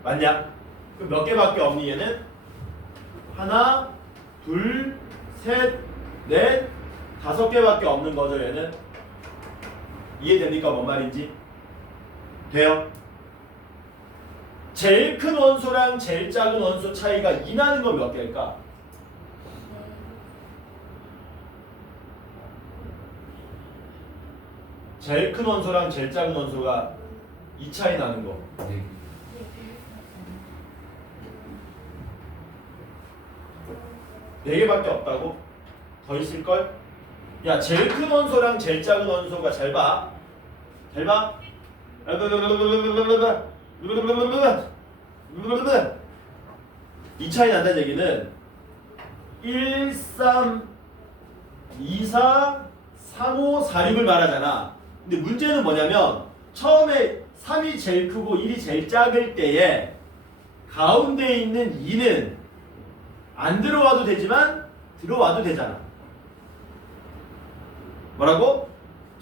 맞냐? 그럼 몇 개밖에 없니 얘는? 하나, 둘, 셋, 넷, 5개밖에 없는 거죠 얘는. 이해됩니까? 뭔 말인지? 돼요? 제일 큰 원소랑 제일 작은 원소 차이가 2 나는 건 몇 개일까? 제일 큰 원소랑 제일 작은 원소가 2 차이 나는 거. 네 개밖에 없다고? 더 있을걸? 야, 제일 큰 원소랑 제일 작은 원소가 잘 봐. 잘 봐. 이 차이 난다는 얘기는 1, 3, 2, 4, 3, 5, 4, 6을 말하잖아. 근데 문제는 뭐냐면 처음에 3이 제일 크고 1이 제일 작을 때에 가운데 있는 2는 안 들어와도 되지만 들어와도 되잖아. 뭐라고?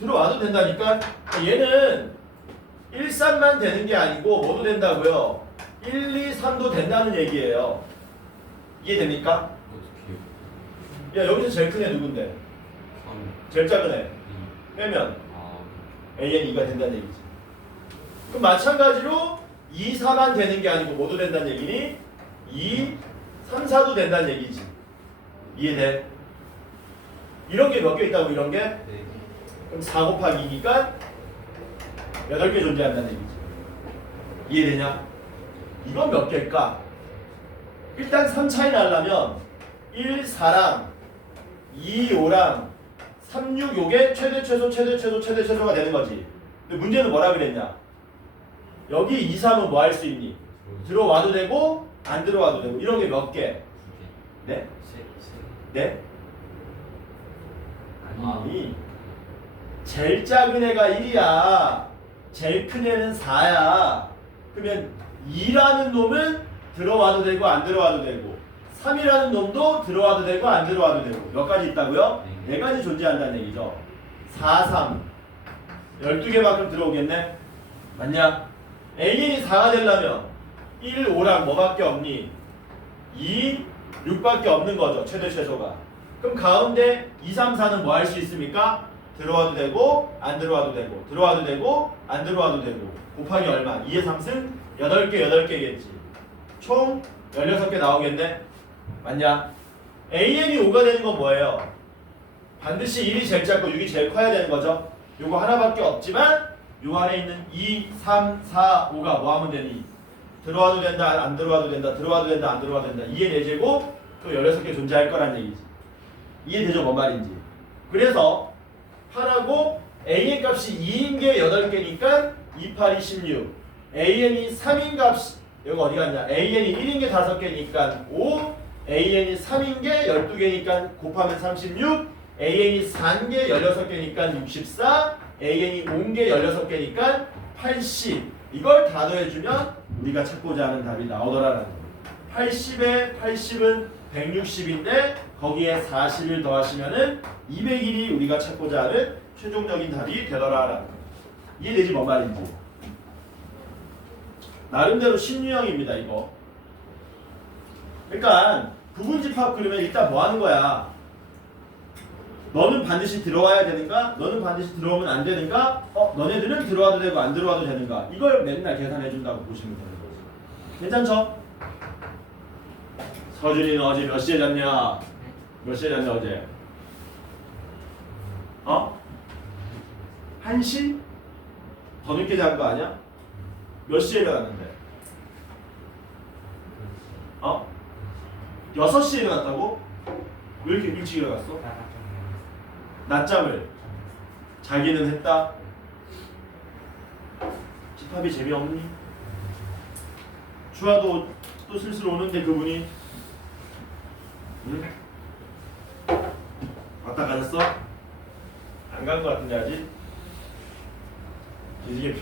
들어와도 된다니까? 얘는 1, 3만 되는 게 아니고 뭐도 된다고요? 1, 2, 3도 된다는 얘기예요. 이해됩니까? 야, 여기서 제일 큰 애 누군데? 제일 작은 애 빼면 AN 2가 된다는 얘기지. 그럼 마찬가지로 2, 4만 되는 게 아니고 뭐도 된다는 얘기니? 2, 3, 4도 된다는 얘기지. 이해돼? 이런 게 몇 개 있다고 이런 게? 그럼 4 곱하기 2니까 8개 존재한다는 얘기지. 이해되냐? 이건 몇 개일까? 일단 3 차이 나려면 1, 4랑 2, 5랑 3, 6 요게 최대 최소 최대 최소 최대 최소가 되는 거지. 근데 문제는 뭐라 그랬냐? 여기 2, 3은 뭐 할 수 있니? 들어와도 되고 안 들어와도 되고. 이런 게 몇 개? 네? 네? 아니, 제일 작은 애가 1이야. 제일 큰 애는 4야. 그러면 2라는 놈은 들어와도 되고 안 들어와도 되고 3이라는 놈도 들어와도 되고 안 들어와도 되고. 몇 가지 있다고요? 네 가지 존재한다는 얘기죠. 4, 3 12개만큼 들어오겠네? 맞냐? AN이 4가 되려면 1, 5랑 뭐밖에 없니? 2, 6밖에 없는 거죠. 최대 최소가. 그럼 가운데 2, 3, 4는 뭐 할 수 있습니까? 들어와도 되고 안 들어와도 되고 들어와도 되고 안 들어와도 되고. 곱하기 얼마? 2의 3승 8개 8개겠지. 총 16개 나오겠네? 맞냐? AN이 5가 되는 건 뭐예요? 반드시 1이 제일 작고 6이 제일 커야 되는 거죠. 요거 하나밖에 없지만 요 안에 있는 2, 3, 4, 5가 뭐 하면 되니? 들어와도 된다 안 들어와도 된다 들어와도 된다 안 들어와도 된다. 2의 4제곱 또 16개 존재할 거란 얘기지. 이해되죠? 뭔 말인지. 그래서 하나고 AN 값이 2인 게 8개니까 2, 8이 16. AN이 3인 값이 여기 어디 갔냐? AN이 1인 게 5개니까 5. AN이 3인 게 12개니까 곱하면 36. AN이 4인 게 16개니까 64. AN이 5인 게 16개니까 80. 이걸 다 더해주면 우리가 찾고자 하는 답이 나오더라라는 거예요. 80에 80은 160인데 거기에 40을 더하시면은 201이 우리가 찾고자 하는 최종적인 답이 되더라라는 거예요. 이해되지 뭔 말인지. 나름대로 신유형입니다 이거. 그러니까 부분집합 그러면 일단 뭐 하는 거야? 너는 반드시 들어와야 되는가? 너는 반드시 들어오면 안 되는가? 너네들은 들어와도 되고 안 들어와도 되는가? 이걸 맨날 계산해 준다고 보시면 되는 거지. 괜찮죠? 서준이는 어제 몇 시에 잤냐? 몇 시에 잤냐 어제? 1시? 더 늦게 잔 거 아니야? 몇 시에 일어났는데? 6시에 일어났다고? 왜 이렇게 일찍 일어났어? 낮잠을 자기는 했다? 집합이 재미없니? 주아도 또 슬슬 오는데 그분이 응? 왔다 가셨어? 안 간 거 같은데 아직? 기지개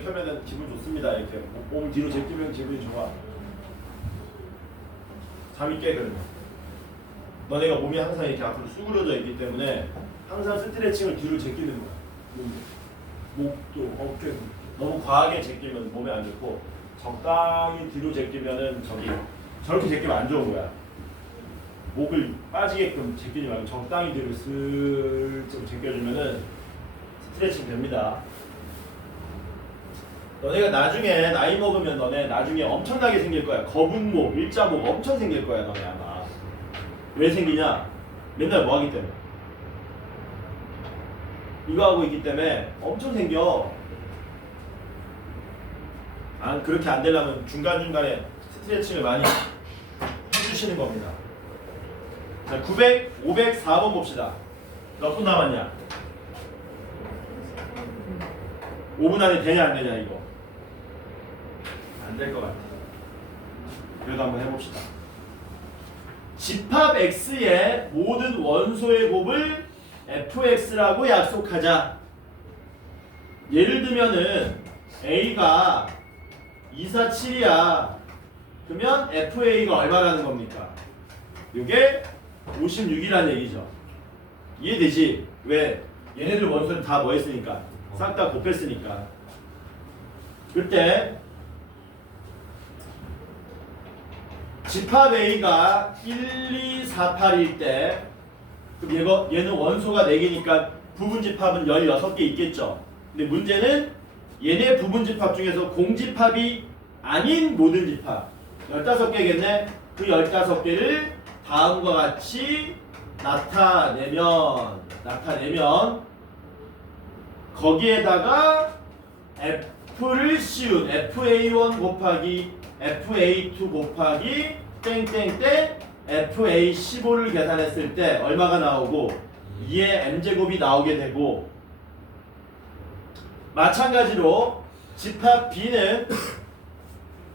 펴면은 기분 좋습니다. 이렇게 몸 뒤로 제끼면 기분이 좋아. 잠이 깨 그러면. 너네가 몸이 항상 이렇게 앞으로 수그러져 있기 때문에 항상 스트레칭을 뒤로 제끼는 거야. 목도 어깨도 너무 과하게 제끼면 몸에 안 좋고 적당히 뒤로 제끼면은 저렇게 제끼면 안 좋은 거야. 목을 빠지게끔 제끼지 말고 적당히 뒤로 슬쩍 제껴주면은 스트레칭 됩니다. 너네가 나중에 나이 먹으면 너네 나중에 엄청나게 생길 거야. 거북목, 일자목 엄청 생길 거야 너네 아마. 왜 생기냐? 맨날 뭐 하기 때문에. 이거 하고 있기 때문에 엄청 생겨. 그렇게 안 되려면 중간중간에 스트레칭을 많이 해주시는 겁니다. 자, 504번 봅시다. 몇 분 남았냐? 5분 안에 되냐 안 되냐 이거. 안 될 것 같아. 그래도 한번 해봅시다. 집합 X의 모든 원소의 곱을 fx라고 약속하자. 예를 들면은 A가 2, 4, 7이야. 그러면 FA가 얼마라는 겁니까? 이게 56이라는 얘기죠. 이해되지? 왜? 얘네들 원소는 다 뭐 했으니까? 싹 다 곱했으니까. 그때 집합 A가 1, 2, 4, 8일 때 그럼 얘는 원소가 4개니까 부분집합은 16개 있겠죠. 근데 문제는 얘네 부분집합 중에서 공집합이 아닌 모든 집합 15개겠네. 그 15개를 다음과 같이 나타내면 거기에다가 F를 씌운 FA1 곱하기 FA2 곱하기 땡땡땡 FA15를 계산했을 때 얼마가 나오고 2의 m제곱이 나오게 되고, 마찬가지로 집합 B는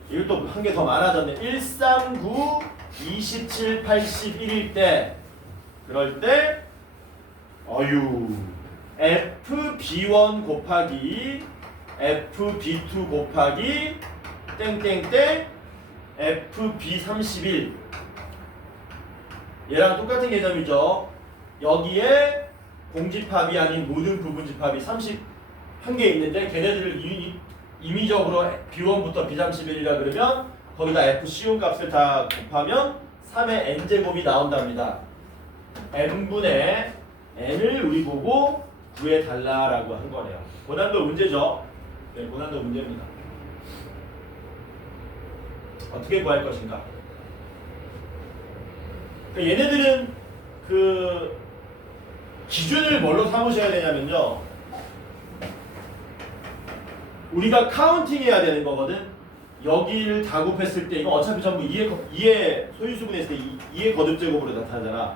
이것도 한 개 더 많아졌네. 1, 3, 9, 27, 81일 때 그럴 때 FB1 곱하기 FB2 곱하기 땡땡땡 FB31 얘랑 똑같은 개념이죠. 여기에 공집합이 아닌 모든 부분집합이 31개 있는데 걔네들을 임의적으로 B1부터 B31이라 그러면 거기다 FC1 값을 다 곱하면 3의 n제곱이 나온답니다. n분의 n을 우리 보고 구해달라라고 한 거네요. 고난도 문제죠. 네, 고난도 문제입니다. 어떻게 구할 것인가? 그러니까 얘네들은 그 기준을 뭘로 삼으셔야 되냐면요. 우리가 카운팅해야 되는 거거든. 여기를 다 곱했을 때 이거 어차피 전부 2의 소유수분에 있을 때 2의 거듭제곱으로 나타나잖아.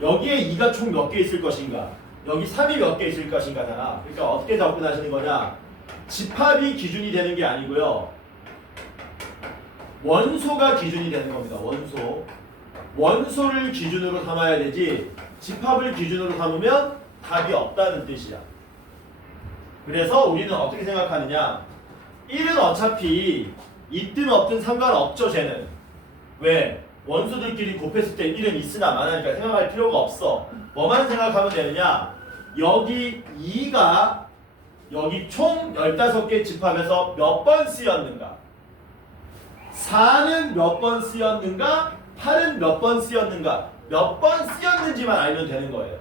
여기에 2가 총 몇 개 있을 것인가? 여기 3이 몇 개 있을 것인가잖아. 그러니까 어떻게 접근하시는 거냐? 집합이 기준이 되는 게 아니고요. 원소가 기준이 되는 겁니다. 원소를 기준으로 삼아야 되지 집합을 기준으로 삼으면 답이 없다는 뜻이야. 그래서 우리는 어떻게 생각하느냐? 1은 어차피 있든 없든 상관없죠. 쟤는. 왜? 원소들끼리 곱했을 때 1은 있으나 마나니까 생각할 필요가 없어. 뭐만 생각하면 되느냐? 여기 2가 여기 총 15개 집합에서 몇 번 쓰였는가? 4는 몇 번 쓰였는가? 8은 몇 번 쓰였는가? 몇 번 쓰였는지만 알면 되는 거예요.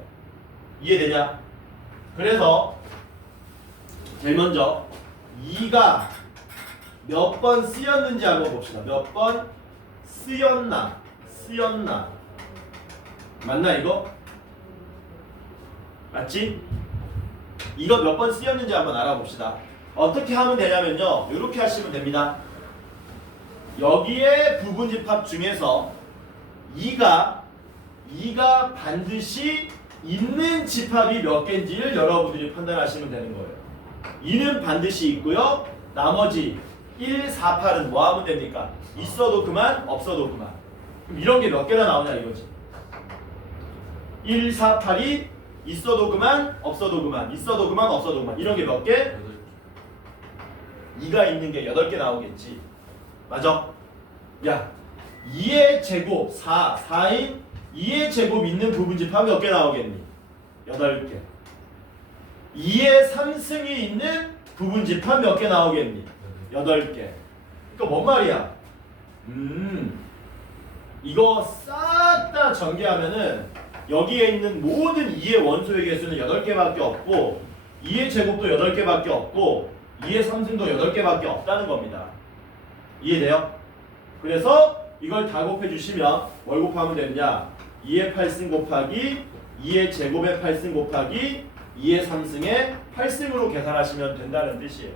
이해되냐? 그래서 제일 먼저 2가 몇 번 쓰였는지 한번 봅시다. 몇 번 쓰였나? 맞나 이거? 맞지? 이거 몇 번 쓰였는지 한번 알아봅시다. 어떻게 하면 되냐면요. 이렇게 하시면 됩니다. 여기에 부분집합 중에서 2가 반드시 있는 집합이 몇 개인지를 여러분들이 판단하시면 되는 거예요. 2는 반드시 있고요. 나머지 1, 4, 8은 뭐 하면 됩니까? 있어도 그만, 없어도 그만. 그럼 이런 게 몇 개나 나오냐 이거지. 1, 4, 8이 있어도 그만, 없어도 그만, 있어도 그만, 없어도 그만. 이런 게 몇 개? 2가 있는 게 8개 나오겠지. 맞아? 야, 2의 제곱 4인 2의 제곱 있는 부분집합 몇 개 나오겠니? 8개. 2의 3승이 있는 부분집합 몇 개 나오겠니? 8개. 그러니까 뭔 말이야? 이거 싹 다 전개하면은 여기에 있는 모든 2의 원소의 개수는 8개밖에 없고 2의 제곱도 8개밖에 없고 2의 3승도 8개밖에 없다는 겁니다. 이해돼요? 그래서 이걸 다 곱해주시면 뭘 곱하면 되느냐? 2의 8승 곱하기 2의 제곱의 8승 곱하기 2의 3승의 8승으로 계산하시면 된다는 뜻이에요.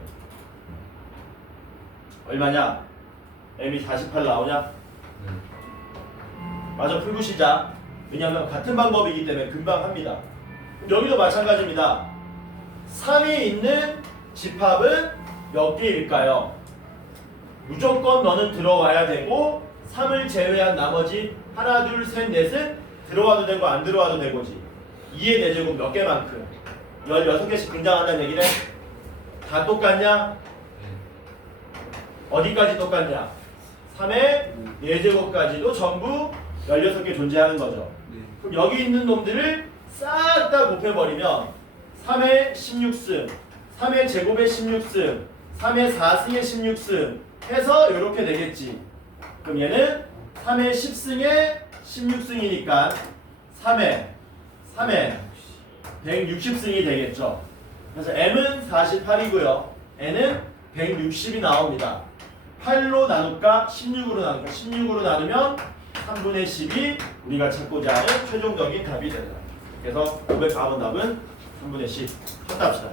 얼마냐? m이 48 나오냐? 맞아, 풀고 시작. 왜냐하면 같은 방법이기 때문에 금방 합니다. 여기도 마찬가지입니다. 3이 있는 집합은 몇 개일까요? 무조건 너는 들어와야 되고 3을 제외한 나머지 하나, 둘, 셋, 넷은 들어와도 되고 안 들어와도 되고지. 2의 4제곱 몇 개만큼? 16개씩 등장한다는 얘기네? 다 똑같냐? 어디까지 똑같냐? 3의 4제곱까지도 전부 16개 존재하는 거죠. 그럼 여기 있는 놈들을 싹 다 곱해버리면 3의 16승, 3의 제곱의 16승, 3의 4승의 16승 해서 이렇게 되겠지. 그럼 얘는 3의 10승의 16승이니까 3의 160승이 되겠죠. 그래서 m은 48이고요. n은 160이 나옵니다. 8로 나눌까? 16으로 나눌까? 16으로 나누면 3분의 10이 우리가 찾고자 하는 최종적인 답이 된다. 그래서 504번 답은 3분의 10. 쳤답시다.